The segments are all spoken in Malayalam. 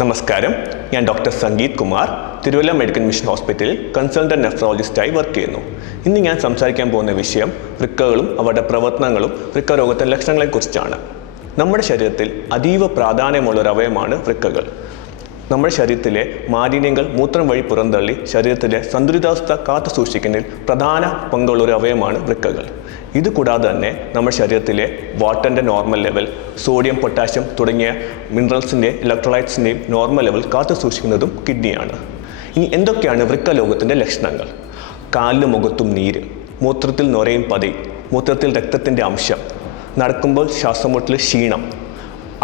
നമസ്കാരം, ഞാൻ doctor Sangeeth Kumar, Thiruvalla medical mission ഹോസ്പിറ്റലിൽ കൺസൾട്ടന്റ് നെഫ്രോളജിസ്റ്റായി വർക്ക് ചെയ്യുന്നു. ഇന്ന് ഞാൻ സംസാരിക്കാൻ പോകുന്ന വിഷയം വൃക്കകളും അവരുടെ പ്രവർത്തനങ്ങളും വൃക്കരോഗത്തിന്റെ ലക്ഷണങ്ങളെക്കുറിച്ചാണ്. നമ്മുടെ ശരീരത്തിൽ അതീവ പ്രാധാന്യമുള്ള ഒരു അവയവമാണ് വൃക്കകൾ. നമ്മുടെ ശരീരത്തിലെ മാലിന്യങ്ങൾ മൂത്രം വഴി പുറന്തള്ളി ശരീരത്തിലെ സന്തുലിതാവസ്ഥ കാത്തു സൂക്ഷിക്കുന്നതിൽ പ്രധാന പങ്കുള്ള ഒരു അവയവമാണ് വൃക്കകൾ. ഇതുകൂടാതെ തന്നെ നമ്മുടെ ശരീരത്തിലെ വാട്ടറിൻ്റെ നോർമൽ ലെവൽ, സോഡിയം, പൊട്ടാഷ്യം തുടങ്ങിയ മിനറൽസിൻ്റെയും ഇലക്ട്രോലൈറ്റ്സിൻ്റെയും നോർമൽ ലെവൽ കാത്തു സൂക്ഷിക്കുന്നതും കിഡ്നിയാണ്. ഇനി എന്തൊക്കെയാണ് വൃക്കരോഗത്തിൻ്റെ ലക്ഷണങ്ങൾ? കാലിലും മുഖത്തും നീര്, മൂത്രത്തിൽ നൊരയും പതയും, മൂത്രത്തിൽ രക്തത്തിൻ്റെ അംശം, നടക്കുമ്പോൾ ശ്വാസമുട്ടൽ, ക്ഷീണം,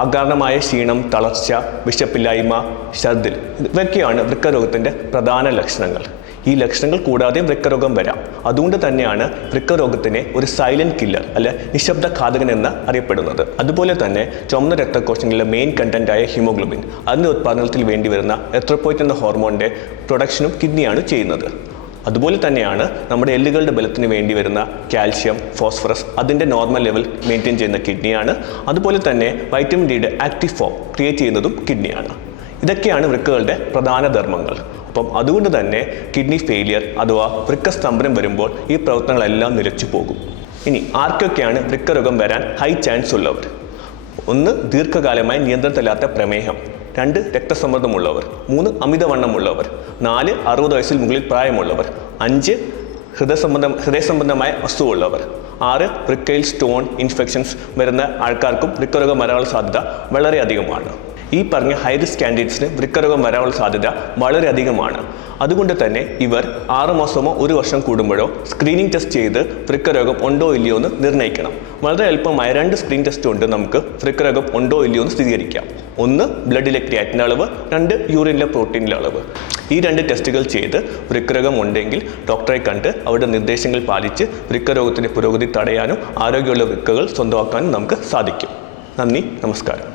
അകാരണമായ ക്ഷീണം, തളർച്ച, വിശപ്പില്ലായ്മ, ഛർദിൽ, ഇവയൊക്കെയാണ് വൃക്കരോഗത്തിൻ്റെ പ്രധാന ലക്ഷണങ്ങൾ. ഈ ലക്ഷണങ്ങൾ കൂടാതെ വൃക്കരോഗം വരാം. അതുകൊണ്ട് തന്നെയാണ് വൃക്കരോഗത്തിനെ ഒരു സൈലന്റ് കില്ലർ അല്ലെ നിശബ്ദ ഘാതകൻ എന്ന് അറിയപ്പെടുന്നത്. അതുപോലെ തന്നെ ചുവന്ന രക്തകോശങ്ങളിലെ മെയിൻ കണ്ടന്റായ ഹീമോഗ്ലോബിൻ, അതിൻ്റെ ഉത്പാദനത്തിൽ വേണ്ടി വരുന്ന എർത്രോപോയ്റ്റ് എന്ന ഹോർമോണിൻ്റെ പ്രൊഡക്ഷനും കിഡ്നിയാണ് ചെയ്യുന്നത്. അതുപോലെ തന്നെയാണ് നമ്മുടെ എല്ലുകളുടെ ബലത്തിന് വേണ്ടി വരുന്ന കാൽഷ്യം, ഫോസ്ഫറസ്, അതിൻ്റെ നോർമൽ ലെവൽ മെയിൻറ്റെയിൻ ചെയ്യുന്ന കിഡ്നിയാണ്. അതുപോലെ തന്നെ വൈറ്റമിൻ ഡിയുടെ ആക്റ്റീവ് ഫോം ക്രിയേറ്റ് ചെയ്യുന്നതും കിഡ്നിയാണ്. ഇതൊക്കെയാണ് വൃക്കകളുടെ പ്രധാന ധർമ്മങ്ങൾ. അപ്പം അതുകൊണ്ട് തന്നെ കിഡ്നി ഫെയിലിയർ അഥവാ വൃക്കസ്തംഭനം വരുമ്പോൾ ഈ പ്രവർത്തനങ്ങളെല്ലാം നിലച്ചു പോകും. ഇനി ആർക്കൊക്കെയാണ് വൃക്കരോഗം വരാൻ ഹൈ ചാൻസ് ഉള്ളവർ? 1. ദീർഘകാലമായി നിയന്ത്രണത്തില്ലാത്ത പ്രമേഹം. 2. രക്തസമ്മർദ്ദമുള്ളവർ. 3. അമിതവണ്ണമുള്ളവർ. 4. 60 വയസ്സിൽ മുകളിൽ പ്രായമുള്ളവർ. 5. ഹൃദയ സംബന്ധമായ അസുഖമുള്ളവർ. 6. വൃക്കയിൽ സ്റ്റോൺ ഇൻഫെക്ഷൻസ് വരുന്ന ആൾക്കാർക്കും വൃക്കരോഗം വരാനുള്ള സാധ്യത വളരെയധികമാണ്. ഈ പറഞ്ഞ ഹൈ റിസ്ക് കാൻഡിഡേറ്റ്സിന് വൃക്കരോഗം വരാനുള്ള സാധ്യത വളരെയധികമാണ്. അതുകൊണ്ട് തന്നെ ഇവർ 6 മാസമോ 1 വർഷം കൂടുമ്പോഴോ സ്ക്രീനിങ് ടെസ്റ്റ് ചെയ്ത് വൃക്കരോഗം ഉണ്ടോ ഇല്ലയോ എന്ന് നിർണ്ണയിക്കണം. വളരെ എളുപ്പമായ 2 സ്ക്രീൻ ടെസ്റ്റ് കൊണ്ട് നമുക്ക് വൃക്കരോഗം ഉണ്ടോ ഇല്ലയോ എന്ന് സ്ഥിരീകരിക്കാം. 1. ബ്ലഡിലെ ക്രിയാറ്റിൻ്റെ അളവ്, 2. യൂറിനിലെ പ്രോട്ടീനിലെ അളവ്. ഈ 2 ടെസ്റ്റുകൾ ചെയ്ത് വൃക്കരോഗം ഉണ്ടെങ്കിൽ ഡോക്ടറെ കണ്ട് അവരുടെ നിർദ്ദേശങ്ങൾ പാലിച്ച് വൃക്കരോഗത്തിൻ്റെ പുരോഗതി തടയാനും ആരോഗ്യമുള്ള വൃക്കകൾ സ്വന്തമാക്കാനും നമുക്ക് സാധിക്കും. നന്ദി, നമസ്കാരം.